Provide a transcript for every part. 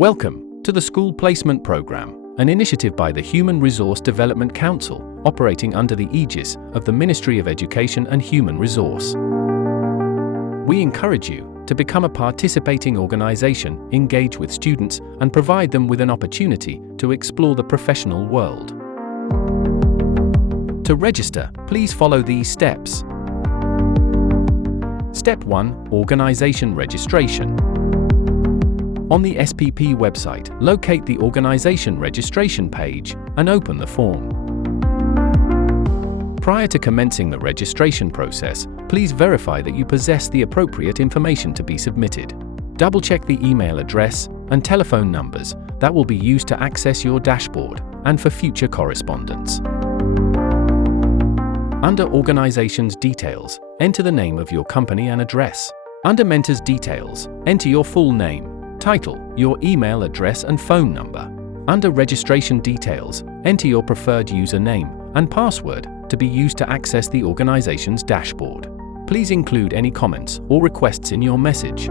Welcome to the School Placement Program, an initiative by the Human Resource Development Council, operating under the aegis of the Ministry of Education and Human Resource. We encourage you to become a participating organization, engage with students, and provide them with an opportunity to explore the professional world. To register, please follow these steps. Step 1. Organization registration. On the SPP website, locate the organization registration page and open the form. Prior to commencing the registration process, please verify that you possess the appropriate information to be submitted. Double-check the email address and telephone numbers that will be used to access your dashboard and for future correspondence. Under Organization's details, enter the name of your company and address. Under Mentor's details, enter your full name, title, your email address and phone number. Under Registration details, enter your preferred username and password to be used to access the organization's dashboard. Please include any comments or requests in your message.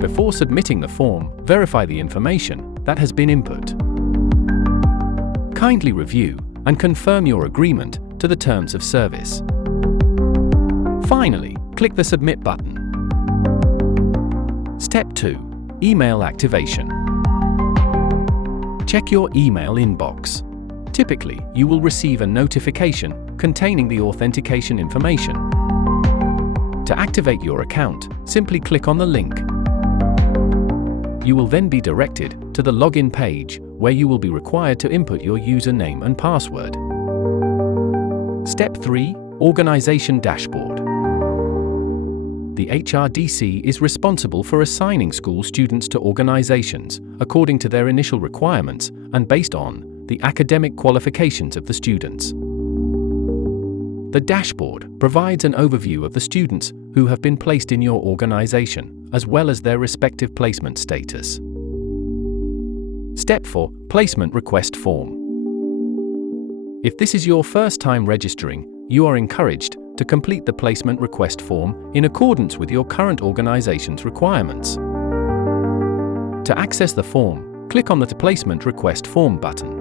Before submitting the form, verify the information that has been input. Kindly review and confirm your agreement to the terms of service. Finally, click the Submit button. Step 2. Email activation. Check your email inbox. Typically, you will receive a notification containing the authentication information. To activate your account, simply click on the link. You will then be directed to the login page, where you will be required to input your username and password. Step 3. Organization dashboard. The HRDC is responsible for assigning school students to organizations according to their initial requirements and based on the academic qualifications of the students. The dashboard provides an overview of the students who have been placed in your organization, as well as their respective placement status. Step 4. Placement request form. If this is your first time registering, you are encouraged to complete the placement request form in accordance with your current organization's requirements. To access the form, click on the Placement Request Form button.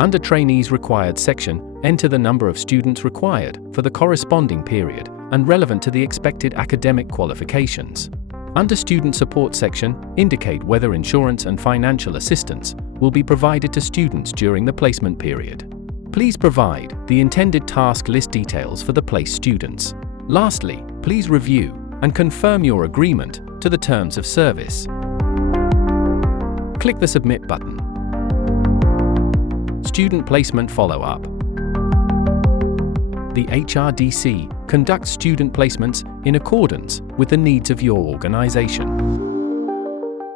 Under Trainees Required section, enter the number of students required for the corresponding period and relevant to the expected academic qualifications. Under Student Support section, indicate whether insurance and financial assistance will be provided to students during the placement period. Please provide the intended task list details for the placed students. Lastly, please review and confirm your agreement to the terms of service. Click the Submit button. Student Placement Follow-up. The HRDC conducts student placements in accordance with the needs of your organization.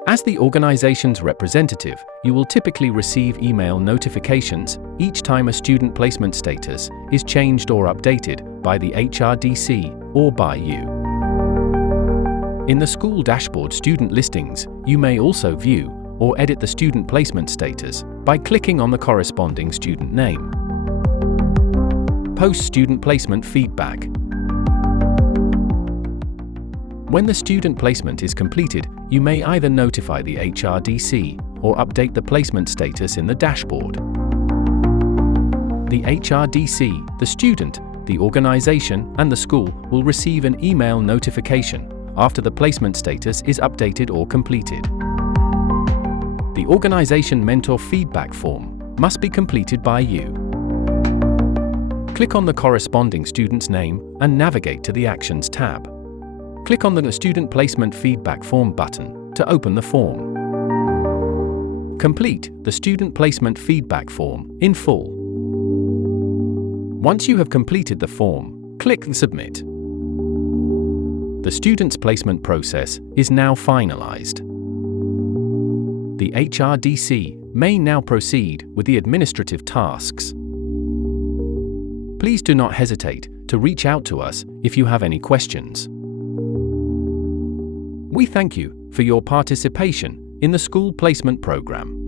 As the organization's representative, you will typically receive email notifications each time a student placement status is changed or updated by the HRDC or by you. In the school dashboard student listings, you may also view or edit the student placement status by clicking on the corresponding student name. Post-student placement feedback. When the student placement is completed, you may either notify the HRDC or update the placement status in the dashboard. The HRDC, the student, the organization, and the school will receive an email notification after the placement status is updated or completed. The organization mentor feedback form must be completed by you. Click on the corresponding student's name and navigate to the Actions tab. Click on the Student Placement Feedback Form button to open the form. Complete the Student Placement Feedback Form in full. Once you have completed the form, click Submit. The student's placement process is now finalized. The HRDC may now proceed with the administrative tasks. Please do not hesitate to reach out to us if you have any questions. We thank you for your participation in the School Placement Program.